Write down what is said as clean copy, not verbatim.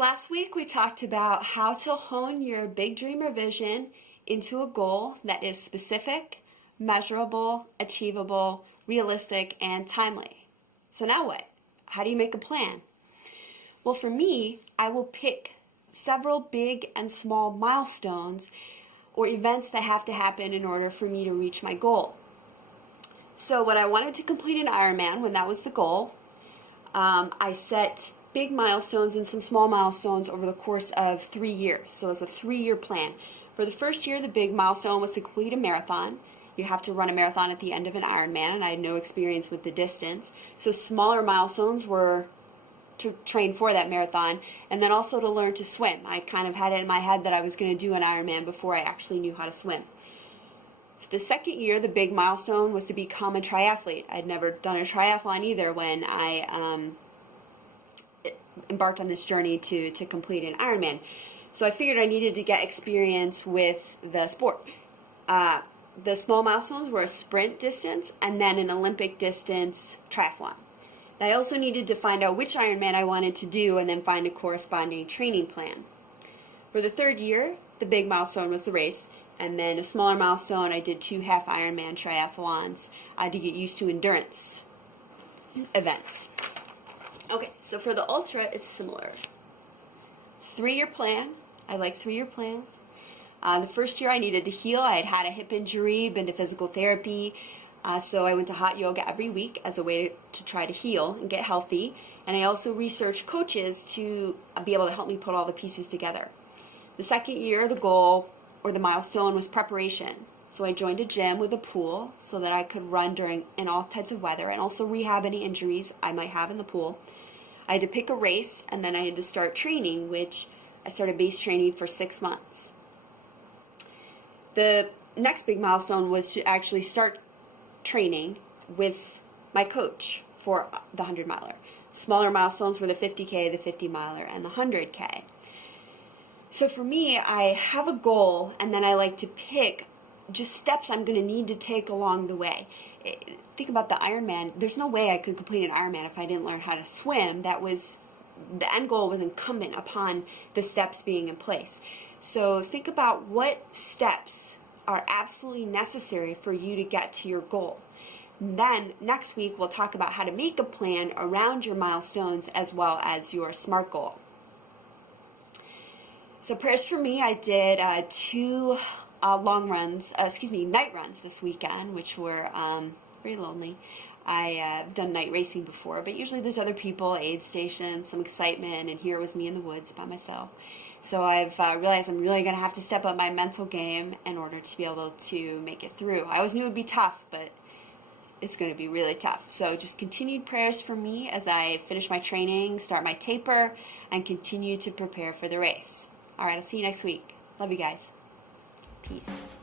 last week we talked about how to hone your big dreamer vision into a goal that is specific, measurable, achievable, realistic, and timely. So now what? How do you make a plan? Well, for me, I will pick several big and small milestones or events that have to happen in order for me to reach my goal. So when I wanted to complete an Ironman, when that was the goal, I set big milestones and some small milestones over the course of 3 years. So it was a 3-year plan. For the first year, the big milestone was to complete a marathon. You have to run a marathon at the end of an Ironman, and I had no experience with the distance. So smaller milestones were to train for that marathon, and then also to learn to swim. I kind of had it in my head that I was going to do an Ironman before I actually knew how to swim. The second year, the big milestone was to become a triathlete. I'd never done a triathlon either when I embarked on this journey to complete an Ironman. So I figured I needed to get experience with the sport. The small milestones were a sprint distance and then an Olympic distance triathlon. I also needed to find out which Ironman I wanted to do and then find a corresponding training plan. For the third year, the big milestone was the race, and then a smaller milestone, I did 2 half Ironman triathlons to get used to endurance events. Okay, so for the ultra, it's similar. 3-year plan. I like 3-year plans. The first year I needed to heal. I had had a hip injury, been to physical therapy, so I went to hot yoga every week as a way to try to heal and get healthy. And I also researched coaches to be able to help me put all the pieces together. The second year, the goal or the milestone was preparation. So I joined a gym with a pool so that I could run in all types of weather and also rehab any injuries I might have in the pool. I had to pick a race, and then I had to start training, which I started base training for 6 months. The next big milestone was to actually start training with my coach for the 100-miler. Smaller milestones were the 50K, the 50-miler, and the 100K. So for me, I have a goal, and then I like to pick just steps I'm going to need to take along the way. Think about the Ironman. There's no way I could complete an Ironman if I didn't learn how to swim. The end goal was incumbent upon the steps being in place. So think about what steps are absolutely necessary for you to get to your goal. Then next week we'll talk about how to make a plan around your milestones as well as your SMART goal. So prayers for me, I did 2 night runs this weekend, which were very lonely. I've done night racing before, but usually there's other people, aid stations, some excitement, and here it was me in the woods by myself. So I've realized I'm really going to have to step up my mental game in order to be able to make it through. I always knew it would be tough, but it's going to be really tough. So just continued prayers for me as I finish my training, start my taper, and continue to prepare for the race. All right, I'll see you next week. Love you guys. Peace.